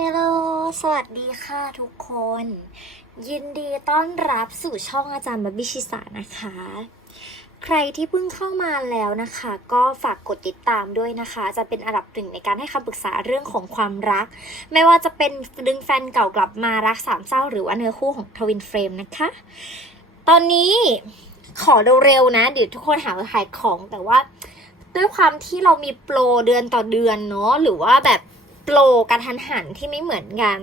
ฮลโลสวัสดีค่ะทุกคน ยินดีต้อนรับสู่ช่องอาจารย์บับบิชิสานะคะ ใครที่เพิ่งเข้ามาแล้วนะคะ ก็ฝากกดติดตามด้วยนะคะ จะเป็นอันดับหนึ่งในการให้คำปรึกษาเรื่องของความรัก ไม่ว่าจะเป็นดึงแฟนเก่ากลับมารักสามเศร้าหรือว่าเนื้อคู่ของทวินเฟรมนะคะ ตอนนี้ขอเร็วๆนะ เดี๋ยวทุกคนหาว่าขายของแต่ว่า ด้วยความที่เรามีโปรเดือนต่อเดือนเนาะหรือว่าแบบ โปรกระทันหันที่ไม่เหมือนกัน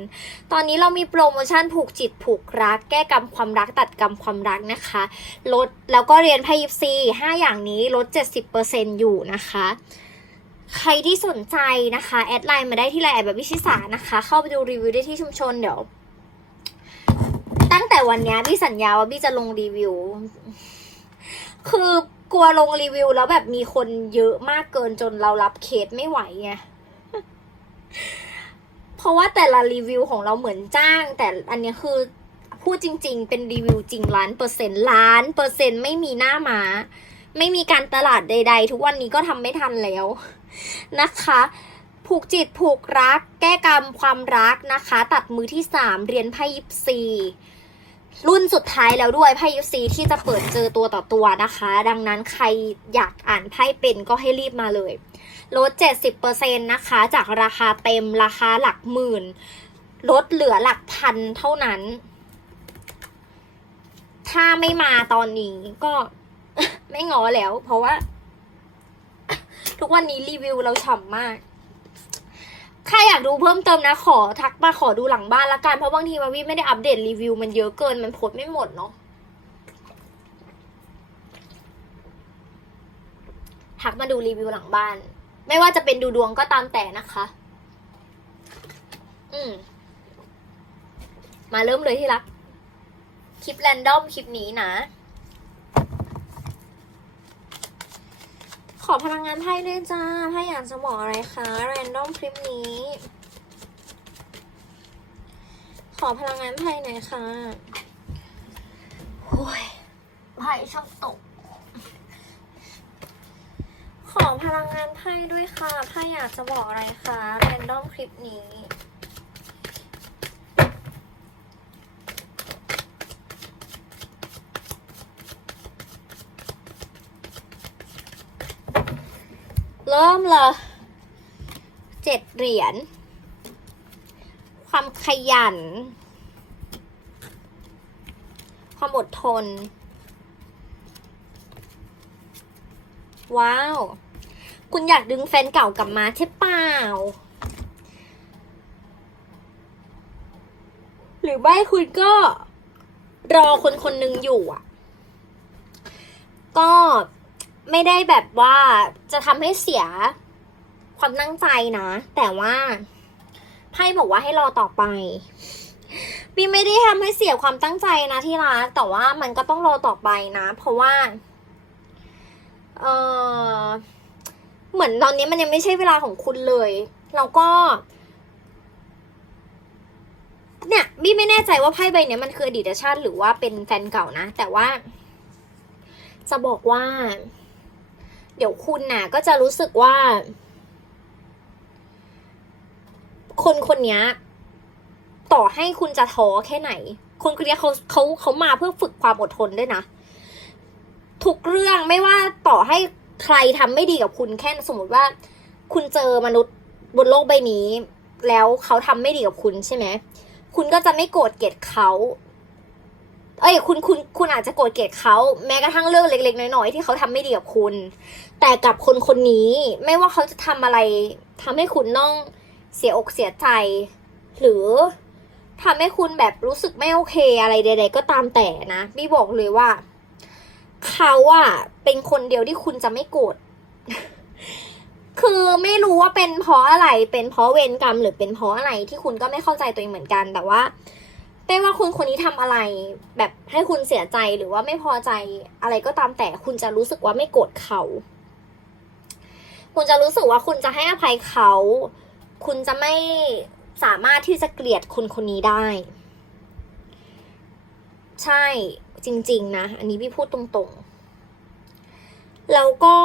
ตอนนี้เรามีโปรโมชั่นผูกจิตผูกรัก แก้กรรมความรักตัดกรรมความรักนะคะ ลดแล้วก็เรียนไพ่ยิปซีห้าอย่างนี้ลด 70%อยู่นะคะ ใครที่สนใจนะคะ แอดไลน์มาได้ที่ไลน์แอดแบบวิชิสานะคะ เข้าไปดูรีวิวได้ที่ชุมชนเดี๋ยว ตั้งแต่วันนี้พี่สัญญาว่าพี่จะลงรีวิว คือกลัวลงรีวิวแล้วแบบมีคนเยอะมากเกินจนเรารับเคสไม่ไหวไง เพราะว่าแต่ละรีวิวของเราเหมือนจ้าง แต่อันนี้คือพูดจริง ๆ เป็นรีวิวจริงล้านเปอร์เซ็นต์ล้านเปอร์เซ็นต์ไม่มีหน้ามา้า ไม่มีการตลาดใด ๆ ทุกวันนี้ก็ทำไม่ทันแล้วนะคะผูกจิตผูกรัก แก้กรรมความรักนะคะ ตัดมือที่สามเรียนไพ่ยิปซี รุ่นสุดท้ายแล้วด้วยไพ่ยิปซีที่จะเปิดเจอตัวต่อตัวนะคะ ดังนั้นใครอยากอ่านไพ่เป็นก็ให้รีบมาเลยลด 70%นะคะ จากราคาเต็มราคาหลักหมื่น ลดเหลือหลักพันเท่านั้น ถ้าไม่มาตอนนี้ก็ไม่งอแล้ว เพราะว่า ทุกวันนี้รีวิวเราฉ่ำมาก ใครอยากดูเพิ่มเติมนะ ขอทักมาขอดูหลังบ้านละกัน เพราะบางทีมาวิไม่ได้อัปเดตรีวิว มันเยอะเกินมันโพสไม่หมดเนาะทักมาดูรีวิวหลังบ้าน ไม่ว่าจะเป็นดูดวงก็ตามแต่นะคะ อืม มาเริ่มเลยที่รัก คลิปแรนดอมคลิปนี้นะ อพลังงานไพ่ด้วยจ้าไพ่อยากจะบอกอะไรคะแรนดอมคลิปนี้ ขอพลังงานไพ่หน่อยค่ะโอ้ยไพ่ชอบตก ขอพลังงานไพ่ด้วยค่ะไพ่อยากจะบอกอะไรคะแรนดอมคลิปนี้ เริ่มเลยเจ็ดเหรียญ ความขยัน ความอดทน ว้าว คุณอยากดึงแฟนเก่ากลับมาใช่เปล่า หรือไม่คุณก็รอคนคนหนึ่งอยู่อะ ก็ ไม่ได้แบบว่าจะทำให้เสียความตั้งใจนะ แต่ว่าไพ่บอกว่าให้รอต่อไปปีไม่ได้ทำให้เสียความตั้งใจนะที่รักแต่ว่ามันก็ต้องรอต่อไปนะ เพราะว่าเออเหมือนตอนนี้มันยังไม่ใช่เวลาของคุณเลยแล้วก็ เนี่ยบี้ไม่แน่ใจว่าไพ่ใบเนี้ยมันคืออดีตชาติ หรือว่าเป็นแฟนเก่านะ แต่ว่า จะบอกว่า ดี๋ยวคุณน่ะก็จะรู้สึกว่า คนคนนี้ต่อให้คุณจะท้อแค่ไหน คนคนนี้เขาเขาเขามาเพื่อฝึกความอดทนด้วยนะ ทุกเรื่องไม่ว่าต่อให้ใครทำไม่ดีกับคุณแค่สมมติว่า คุณเจอมนุษย์บนโลกใบนี้ แล้วเขาทำไม่ดีกับคุณใช่ไหม คุณก็จะไม่โกรธเกลียดเขา เอ้ยคุณคุณคุณอาจจะโกรธเกลียดเขาแม้กระทั่งเรื่องเล็ก ๆ น้อยๆที่เขาทำไม่ดีกับคุณ แต่กับคนคนนี้ไม่ว่าเขาจะทำอะไรทำให้คุณต้องเสียอกเสียใจ หรือทำให้คุณแบบรู้สึกไม่โอเคอะไรใด ๆ ก็ตามแต่นะพี่บอกเลยว่า เขาอะเป็นคนเดียวที่คุณจะไม่โกรธคือไม่รู้ว่าเป็นเพราะอะไรเป็นเพราะเวรกรรมหรือเป็นเพราะอะไรที่คุณก็ไม่เข้าใจตัวเองเหมือนกันแต่ว่า ไม่ว่าคุณคนนี้ทำอะไร แบบให้คุณเสียใจหรือว่าไม่พอใจอะไรก็ตามแต่คุณจะรู้สึกว่าไม่โกรธเขา คุณจะรู้สึกว่าคุณจะให้อภัยเขา คุณจะไม่สามารถที่จะเกลียดคนคนนี้ได้ ใช่จริง ๆ นะ อันนี้พี่พูดตรงๆ แล้วก็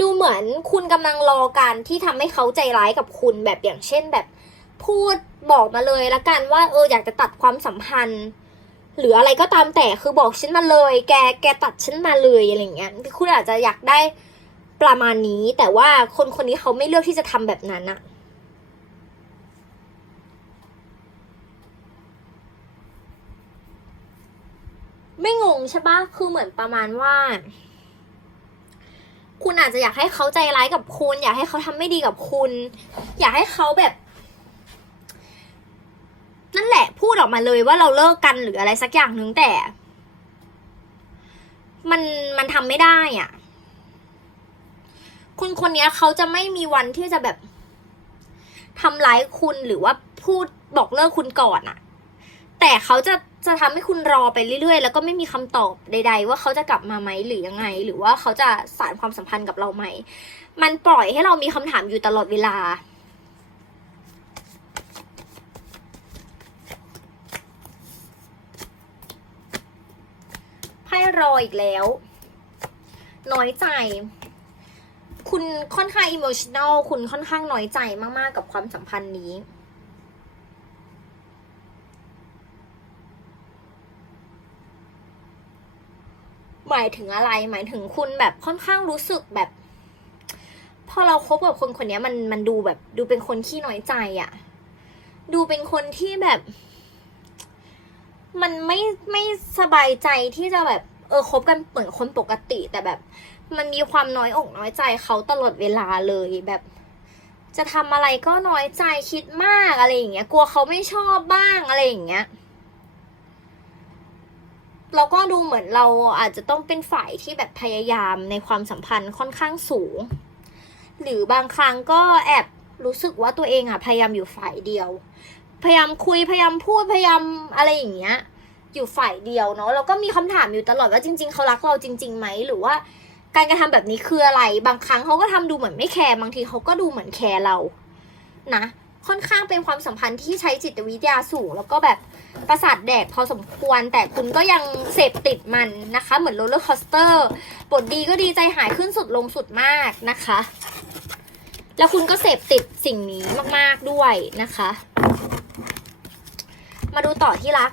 ดูเหมือนคุณกำลังรอการที่ทำให้เขาใจร้ายกับคุณแบบอย่างเช่นแบบ พูดบอกมาเลยละกันว่าเอออยากจะตัดความสัมพันธ์ หรืออะไรก็ตามแต่คือบอกฉันมาเลย แกแกตัดฉันมาเลยอะไรเงี้ยคุณอาจจะอยากได้ประมาณนี้ แต่ว่าคนคนนี้เขาไม่เลือกที่จะทำแบบนั้นอะไม่งงใช่ปะคือเหมือนประมาณว่า คุณอาจจะอยากให้เขาใจร้ายกับคุณ อยากให้เขาทำไม่ดีกับคุณ อยากให้เขาแบบ ละพูดออกมาเลยว่าเราเลิกกันหรืออะไรสักอย่างหนึ่งแต่ มันมันทำไม่ได้อะ คุณคนนี้เขาจะไม่มีวันที่จะแบบทำร้ายคุณหรือว่าพูดบอกเลิกคุณก่อนอะ แต่เขาจะจะทำให้คุณรอไปเรื่อยๆ แล้วก็ไม่มีคำตอบใด ๆ ว่าเขาจะกลับมาไหมหรือยังไง หรือว่าเขาจะสารความสัมพันธ์กับเราไหมมันปล่อยให้เรามีคำถามอยู่ตลอดเวลา ไพ่ รออีกแล้ว น้อยใจ คุณค่อนข้างอิโมชัน a ลคุณค่อนข้างน้อยใจมาก ๆ กับความสัมพันธ์นี้หมายถึงอะไร หมายถึงคุณแบบค่อนข้างรู้สึกแบบ พอเราคบกับคนคนนี้มันมันดูแบบดูเป็นคนขี้น้อยใจอะ่ะ ดูเป็นคนที่แบบ มันไม่ไม่สบายใจที่จะแบบ เออคบกันเหมือนคนปกติ แต่แบบ มันมีความน้อยอกน้อยใจเขาตลอดเวลาเลยแบบ จะทำอะไรก็น้อยใจคิดมากอะไรอย่างเงี้ย กลัวเขาไม่ชอบบ้างอะไรอย่างเงี้ยเราก็ดูเหมือนเราอาจจะต้องเป็นฝ่ายที่แบบพยายามในความสัมพันธ์ค่อนข้างสูง หรือบางครั้งก็แอบรู้สึกว่าตัวเองอะพยายามอยู่ฝ่ายเดียว พยายามคุยพยายามพูดพยายามอะไรอย่างเงี้ย อยู่ฝ่ายเดียวเนาะแล้วก็มีคำถามอยู่ตลอดว่าจริง ๆเขารักเราจริงๆไหมหรือว่าการกระทำแบบนี้คืออะไร บางครั้งเขาก็ทำดูเหมือนไม่แคร์บางทีเขาก็ดูเหมือนแคร์เรานะค่อนข้างเป็นความสัมพันธ์ที่ใช้จิตวิทยาสูง แล้วก็แบบประสาทแดกพอสมควร แต่คุณก็ยังเสพติดมันนะคะ เหมือนโรลเลอร์คอสเตอร์บทดีก็ดีใจหายขึ้นสุดลงสุดมากนะคะ แล้วคุณก็เสพติดสิ่งนี้มาก ๆด้วยนะคะ มาดูต่อที่รัก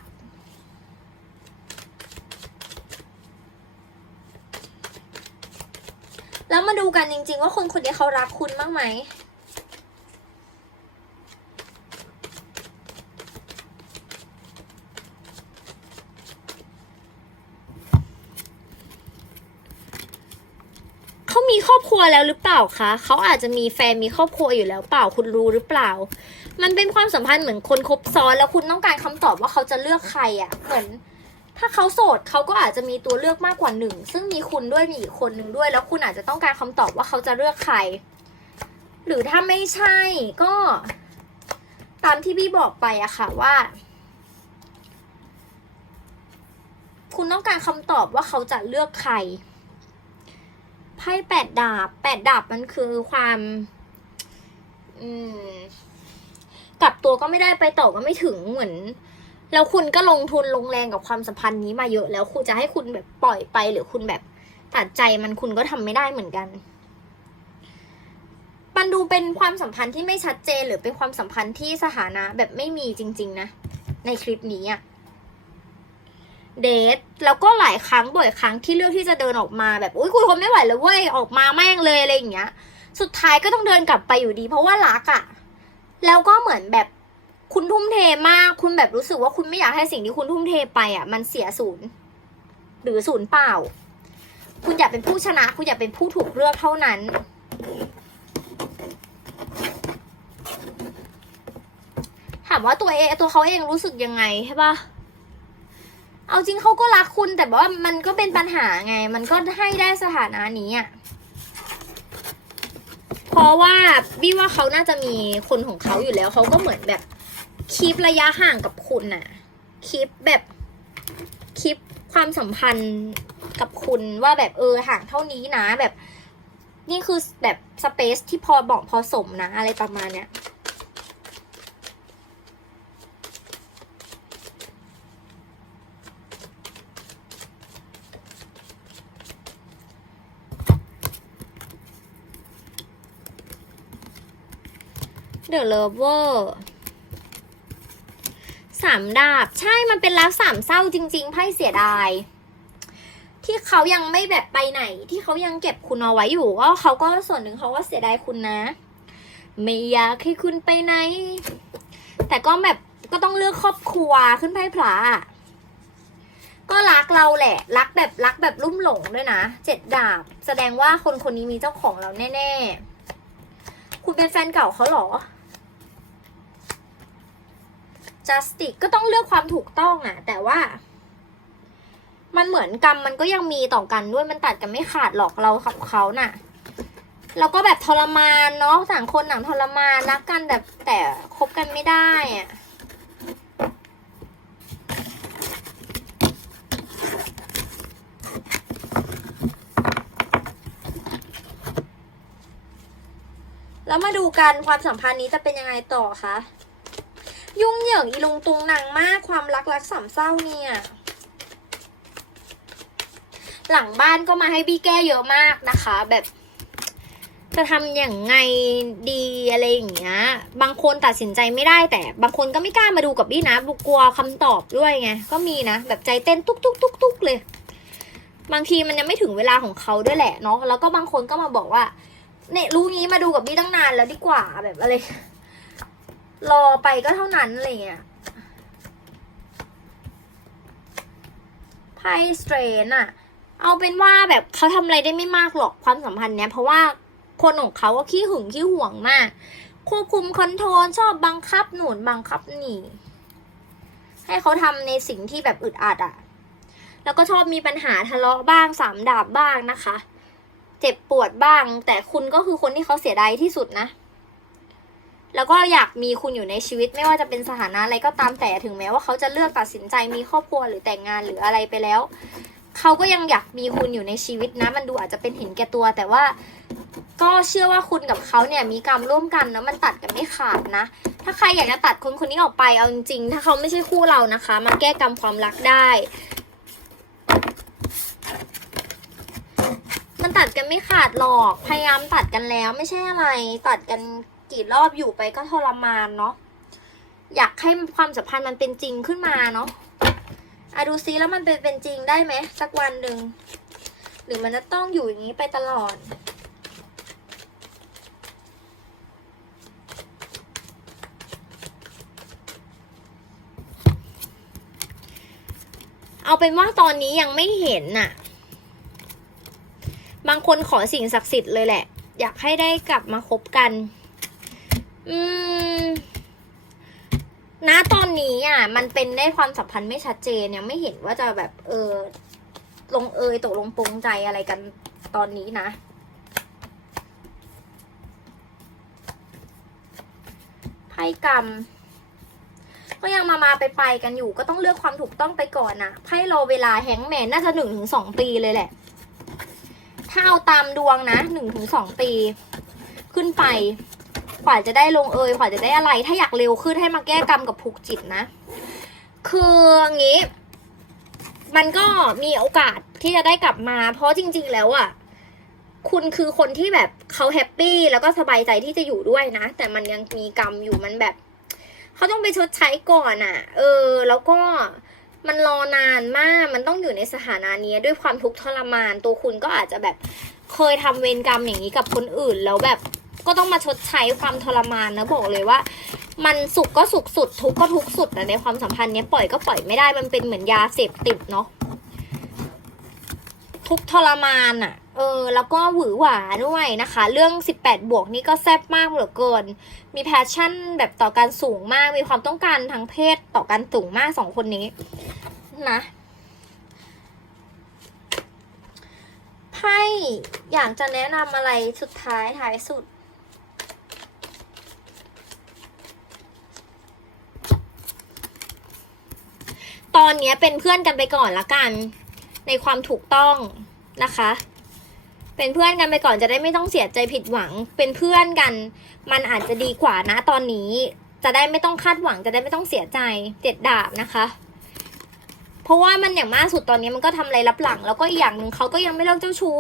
แล้วมาดูกันจริง ๆ ว่าคนคนนี้เขารักคุณบ้างไหมเขามีครอบครัวแล้วหรือเปล่าคะเขาอาจจะมีแฟนมีครอบครัวอยู่แล้วเปล่าคุณรู้หรือเปล่า มันเป็นความสัมพันธ์เหมือนคนคบซ้อนแล้วคุณต้องการคำตอบว่าเขาจะเลือกใครอะ่ะ เหมือน ถ้าเขาโสดเขาก็อาจจะมีตัวเลือกมากกว่าหนึ่งซึ่งมีคุณด้วยมีอีกคนหนึ่งด้วย แล้วคุณอาจจะต้องการคำตอบว่าเขาจะเลือกใคร หรือถ้าไม่ใช่ก็ ตามที่พี่บอกไปอะค่ะว่า คุณต้องการคำตอบว่าเขาจะเลือกใครไพ่แปดดาบแปดดาบมันคือความ อืมกลับตัวก็ไม่ได้ไปต่อก็ไม่ถึงเหมือน แล้วคุณก็ลงทุนลงแรงกับความสัมพันธ์นี้มาเยอะแล้วคุณจะให้คุณแบบปล่อยไป หรือคุณแบบตัดใจมันคุณก็ทำไม่ได้เหมือนกัน มันดูเป็นความสัมพันธ์ที่ไม่ชัดเจนหรือเป็นความสัมพันธ์ที่สถานะแบบไม่มีจริง ๆ นะ ในคลิปนี้อะเดทแล้วก็หลายครั้งบ่อยครั้งที่เลือกที่จะเดินออกมาแบบอุ้ยคุยคนไม่ไหวแล้วเว้ยออกมาแม่งเลยอะไรอย่างเงี้ย สุดท้ายก็ต้องเดินกลับไปอยู่ดี เพราะว่ารักอะแล้วก็เหมือนแบบ คุณทุ่มเทมาก คุณแบบรู้สึกว่าคุณไม่อยากให้สิ่งที่คุณทุ่มเทไปอะ มันเสียศูนย์ หรือศูนย์เปล่า คุณอยากเป็นผู้ชนะ คุณอยากเป็นผู้ถูกเลือกเท่านั้น ถามว่าตัวเองตัวเขาเองรู้สึกยังไงใช่ปะเอาจริงเขาก็รักคุณแต่ว่ามันก็เป็นปัญหาไง มันก็ให้ได้สถานะนี้อะเพราะว่าบี้ว่าเขาน่าจะมีคนของเขาอยู่แล้วเขาก็เหมือนแบบ คีประยะห่างกับคุณน่ะคีปแบบคีปความสัมพันธ์กับคุณว่าแบบเออห่างเท่านี้นะแบบ นี่คือแบบสเปซที่พอบอกพอสมนะอะไรประมาณเนี้ยเดอะเลเวอร์ามดาบ ใช่มันเป็นรักสามเศร้าจริง ๆ ไพ่เสียดาย ที่เขายังไม่แบบไปไหน ที่เขายังเก็บคุณเอาไว้อยู่ก็เขาก็ส่วนหนึ่งเขาก็เสียดายคุณนะ ไม่อยากให้คุณไปไหน แต่ก็แบบก็ต้องเลือกครอบครัวขึ้นไพ่พระก็รักเราแหละ รักแบบรักแบบลุ่มหลงด้วยนะเจ็ดดาบ แสดงว่าคนคนนี้มีเจ้าของเราแน่ ๆ คุณเป็นแฟนเก่าเขาเหรอ justice ก็ต้องเลือกความถูกต้องอะแต่ว่า มันเหมือนกรรมมันก็ยังมีต่อกันด้วยมันตัดกันไม่ขาดหรอกเรากับเขาน่ะเราก็แบบทรมานเนาะต่างคนต่างทรมานรักกันแบบแต่คบกันไม่ได้อะแล้วมาดูกันความสัมพันธ์นี้จะเป็นยังไงต่อคะ ยุ่งเหยิงอีลงตุงนังมากความรักรักสามเศร้าเนี่ย หลังบ้านก็มาให้บี้แก้เยอะมากนะคะ แบบ จะทำอย่างไงดีอะไรอย่างเงี้ย บางคนตัดสินใจไม่ได้แต่ บางคนก็ไม่กล้ามาดูกับบี้นะบุกลัวคำตอบด้วยไงก็มีนะแบบใจเต้นตุ๊กตุ๊กตุ๊กตุ๊กเลย บางทีมันยังไม่ถึงเวลาของเขาด้วยแหละเนาะแล้วก็บางคนก็มาบอกว่าเนี่ยรู้งี้มาดูกับบี้ตั้งนานแล้วดีกว่าแบบอะไร รอไปก็เท่านั้นอะไรเงี้ยไพ่สเตรนอะเอาเป็นว่าแบบเขาทำอะไรได้ไม่มากหรอกความสัมพันธ์เนี้ยเพราะว่าคนของเขาก็ขี้หึงขี้ห่วงมาก ควบคุมคอนโทรลชอบบังคับหนุนบังคับหนีให้เขาทำในสิ่งที่แบบอึดอัดอะแล้วก็ชอบมีปัญหาทะเลาะบ้างสามดาบบ้างนะคะ เจ็บปวดบ้าง แต่คุณก็คือคนที่เขาเสียดายที่สุดนะ แล้วก็อยากมีคุณอยู่ในชีวิตไม่ว่าจะเป็นสถานะอะไรก็ตามแต่ถึงแม้ว่าเขาจะเลือกตัดสินใจมีครอบครัวหรือแต่งงานหรืออะไรไปแล้ว เขาก็ยังอยากมีคุณอยู่ในชีวิตนะ มันดูอาจจะเป็นเห็นแก่ตัว แต่ว่าก็เชื่อว่าคุณกับเขาเนี่ยมีกรรมร่วมกันนะมันตัดกันไม่ขาดนะ ถ้าใครอยากจะตัดคนคนนี้ออกไปเอาจริงๆถ้าเขาไม่ใช่คู่เรานะคะ มาแก้กรรมความรักได้มันตัดกันไม่ขาดหรอก พยายามตัดกันแล้วไม่ใช่อะไร ตัดกัน กี่รอบอยู่ไปก็ทรมานเนาะอยากให้ความสัมพันธ์มันเป็นจริงขึ้นมาเนาะอะดูซิแล้วมันเป็นเป็นจริงได้ไหมสักวันหนึ่งหรือมันจะต้องอยู่อย่างนี้ไปตลอดเอาเป็นว่าตอนนี้ยังไม่เห็นน่ะ บางคนขอสิ่งศักดิ์สิทธิ์เลยแหละ อยากให้ได้กลับมาคบกัน อืมณตอนนี้อะ มันเป็นได้ความสัมพันธ์ไม่ชัดเจนยังไม่เห็นว่าจะแบบ เออ ลงเอยตกลงปรงใจอะไรกันตอนนี้นะ ไพ่กรรม ก็ยังมามาไปไปกันอยู่ ก็ต้องเลือกความถูกต้องไปก่อนนะไพ่รอเวลาแฮงแมนน่าจะหนึ่งถึงสองปีเลยแหละ ถ้าเอาตามดวงนะหนึ่งถึงสองปี ขึ้นไป ขวาจะได้ลงเอยขวาจะได้อะไร ถ้าอยากเร็วขึ้นให้มาแก้กรรมกับผูกจิตนะ คืออย่างนี้ มันก็มีโอกาสที่จะได้กลับมา เพราะจริง ๆ แล้วอะคุณคือคนที่แบบเขาแฮปปี้แล้วก็สบายใจที่จะอยู่ด้วยนะ แต่มันยังมีกรรมอยู่มันแบบเขาต้องไปชดใช้ก่อนอะ เออ แล้วก็มันรอนานมาก มันต้องอยู่ในสถานะนี้ด้วยความทุกข์ทรมาน ตัวคุณก็อาจจะแบบเคยทำเวรกรรมอย่างนี้กับคนอื่น แล้วแบบ ก็ต้องมาชดใช้ความทรมานนะบอกเลยว่า มันสุขก็สุขสุด ทุกข์ก็ทุกข์สุดนะในความสัมพันธ์เนี้ยปล่อยก็ปล่อยไม่ได้มันเป็นเหมือนยาเสพติดเนาะทุกทรมานอะ่ะ เออ แล้วก็หวือหวาด้วยนะคะ เรื่อง 18 บวกนี่ก็แซ่บมากเหลือเกิน มีแพชชั่นแบบต่อการสูงมาก มีความต้องการทางเพศต่อการสูงมากสองคนนี้ นะ ไพ่อยากจะแนะนำอะไรสุดท้ายท้ายสุด ตอนนี้เป็นเพื่อนกันไปก่อนละกัน ในความถูกต้องนะคะ เป็นเพื่อนกันไปก่อนจะได้ไม่ต้องเสียใจผิดหวัง เป็นเพื่อนกัน มันอาจจะดีกว่านะตอนนี้ จะได้ไม่ต้องคาดหวังจะได้ไม่ต้องเสียใจเจ็ดดาบนะคะ เพราะว่ามันอย่างมากสุดตอนนี้มันก็ทำอะไรรับหลัง แล้วก็อีกอย่างหนึ่งเขาก็ยังไม่เลิกเจ้าชู้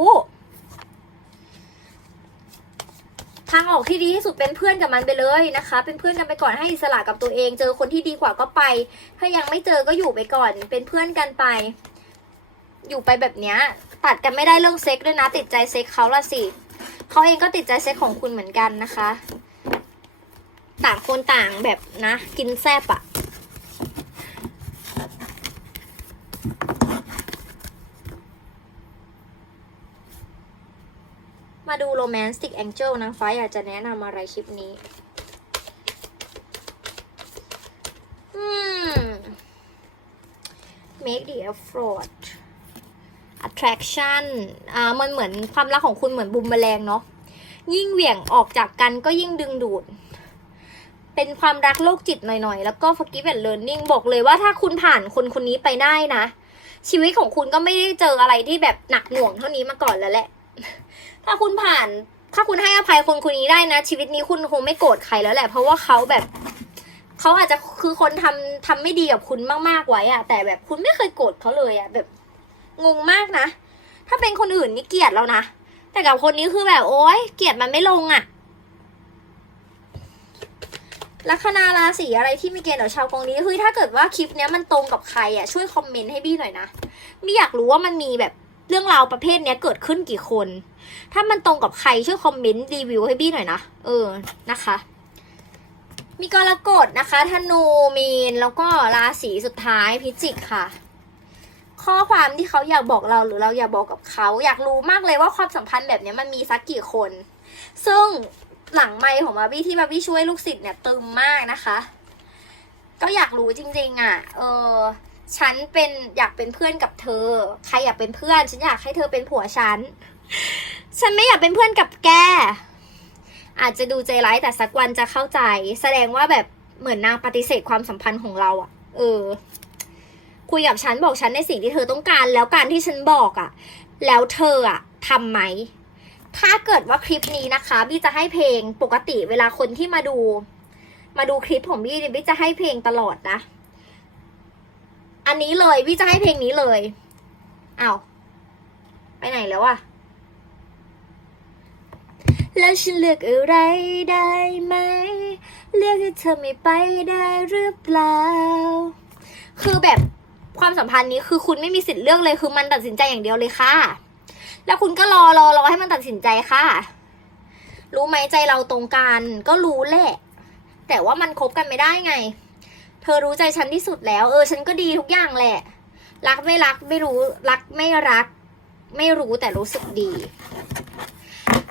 ทางออกที่ดีที่สุดเป็นเพื่อนกับมันไปเลยนะคะ เป็นเพื่อนกันไปก่อนให้อิสระกับตัวเอง เจอคนที่ดีกว่าก็ไป ถ้ายังไม่เจอก็อยู่ไปก่อน เป็นเพื่อนกันไป อยู่ไปแบบเนี้ยตัดกันไม่ได้เรื่องเซ็กด้วยนะ ติดใจเซ็กเขาละสิเขาเองก็ติดใจเซ็กของคุณเหมือนกันนะคะ ต่างคนต่างแบบนะ กินแซบอะ มาดู Romantic Angel นางฟ้าอยากจะแนะนำอะไรคลิปนี้ อืม make the effort attraction อ่า มันเหมือนความรักของคุณเหมือนบุมแมลงเนาะ ยิ่งเหวี่ยงออกจากกันก็ยิ่งดึงดูด เป็นความรักโลกจิตหน่อยๆ แล้วก็ forgive and learning บอกเลยว่าถ้าคุณผ่านคนคนนี้ไปได้นะ ชีวิตของคุณก็ไม่ได้เจออะไรที่แบบหนักหน่วงเท่านี้มาก่อนแล้วแหละ ถ้าคุณผ่าน ถ้าคุณให้อภัยคนคนนี้ได้นะ ชีวิตนี้คุณคงไม่โกรธใครแล้วแหละ เพราะว่าเขาแบบเขาอาจจะคือคนทำทำไม่ดีกับคุณมากๆไว้อะแต่แบบคุณไม่เคยโกรธเขาเลยอะแบบงงมากนะ ถ้าเป็นคนอื่นนี่เกลียดแล้วนะ แต่กับคนนี้คือแบบโอ๊ยเกลียดมันไม่ลงอะลัคนาราศีอะไรที่มีเกณฑ์ต่อชาวกองนี้คือถ้าเกิดว่าคลิปเนี้ยมันตรงกับใครอะช่วยคอมเมนต์ให้บี้หน่อยนะบี้อยากรู้ว่ามันมีแบบ เรื่องราวประเภทเนี้ยเกิดขึ้นกี่คน ถ้ามันตรงกับใครช่วยคอมเมนต์รีวิวให้บี้หน่อยนะ เออนะคะ มีกรกฎนะคะธนูมีนแล้วก็ราศีสุดท้ายพิจิกค่ะ ข้อความที่เขาอยากบอกเราหรือเราอยากบอกกับเขาอยากรู้มากเลยว่าความสัมพันธ์แบบนี้มันมีสักกี่คน ซึ่งหลังไมค์ของบาร์บี้ที่บาร์บี้ช่วยลูกศิษย์เนี่ยตึมมากนะคะ ก็อยากรู้จริงๆอะ เออ ฉันเป็นอยากเป็นเพื่อนกับเธอ ใครอยากเป็นเพื่อน ฉันอยากให้เธอเป็นผัวฉัน ฉันไม่อยากเป็นเพื่อนกับแก อาจจะดูใจร้ายแต่สักวันจะเข้าใจ แสดงว่าแบบเหมือนนางปฏิเสธความสัมพันธ์ของเราอะ่ะเออ คุยกับฉันบอกฉันในสิ่งที่เธอต้องการ แล้วการที่ฉันบอกอะ่ะแล้วเธออะ่ะทำไหม ถ้าเกิดว่าคลิปนี้นะคะบี้จะให้เพลงปกติเวลาคนที่มาดู มาดูคลิปของบี้บี้จะให้เพลงตลอดนะ อันนี้เลยบี้จะให้เพลงนี้เลยอ้าวไปไหนแล้วอะแล้วฉันเลือกอะไรได้ไหม เลือกให้เธอไม่ไปได้หรือเปล่า คือแบบความสัมพันธ์นี้คือคุณไม่มีสิทธิ์เลือกเลยคือมันตัดสินใจอย่างเดียวเลยค่ะ แล้วคุณก็รอรอรอให้มันตัดสินใจค่ะ รู้ไหมใจเราตรงกันก็รู้แหละ แต่ว่ามันคบกันไม่ได้ไง ธอรู้ใจฉันที่สุดแล้ว เออ ฉันก็ดีทุกอย่างแหละ รักไม่รักไม่รู้รักไม่รัก ไม่รู้แต่รู้สึกดี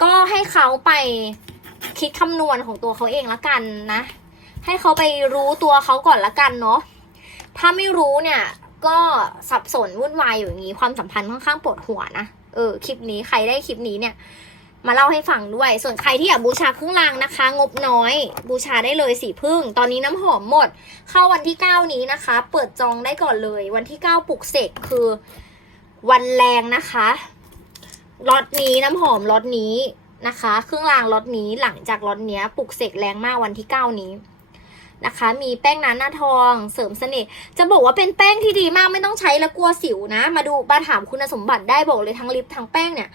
ก็ให้เขาไปคิดคำนวณของตัวเขาเองละกันนะ ให้เขาไปรู้ตัวเขาก่อนละกันเนาะถ้าไม่รู้เนี่ยก็สับสนวุ่นวายอยู่อย่างนี้ความสัมพันธ์ค่อนข้างปวดหัวนะเออคลิปนี้ใครได้คลิปนี้เนี่ย มาเล่าให้ฟังด้วย ส่วนใครที่อยากบูชาเครื่องรางนะคะ งบน้อย บูชาได้เลยสีพึ่ง ตอนนี้น้ำหอมหมด เข้าวันที่ 9 นี้นะคะ เปิดจองได้ก่อนเลย วันที่ 9ปลุกเสกคือวันแรงนะคะล็อตนี้น้ำหอมล็อตนี้นะคะ เครื่องรางล็อตนี้หลังจากล็อตเนี้ยปลุกเสกแรงมากวันที่ 9 นี้นะคะ มีแป้งน้ำหน้าทองเสริมเสน่ห์จะบอกว่าเป็นแป้งที่ดีมากไม่ต้องใช้แล้วกลัวสิวนะ มาดูมาถามคุณสมบัติได้บอกเลยทั้งลิปทั้งแป้งเนี่ย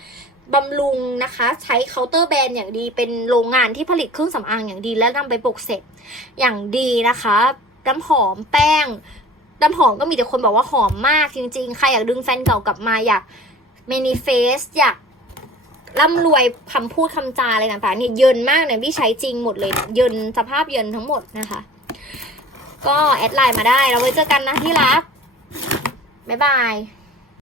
บำรุงนะคะ ใช้เคาน์เตอร์แบรนด์อย่างดีเป็นโรงงานที่ผลิตเครื่องสำอางอย่างดี และนำไปปลุกเสกอย่างดีนะคะน้ำหอมแป้งน้ำหอมก็มีแต่คนบอกว่าหอมมากจริงๆ ใครอยากดึงแฟนเก่ากลับมาอยากเมนิเฟสอยากร่ำรวยคำพูดคำจาอะไรต่างๆเนี่ยเยินมากเนี่ยพี่ใช้จริงหมดเลยเยินสภาพเยินทั้งหมดนะคะ ก็แอดไลน์มาได้เราไว้เจอกันนะที่รักบ๊ายบาย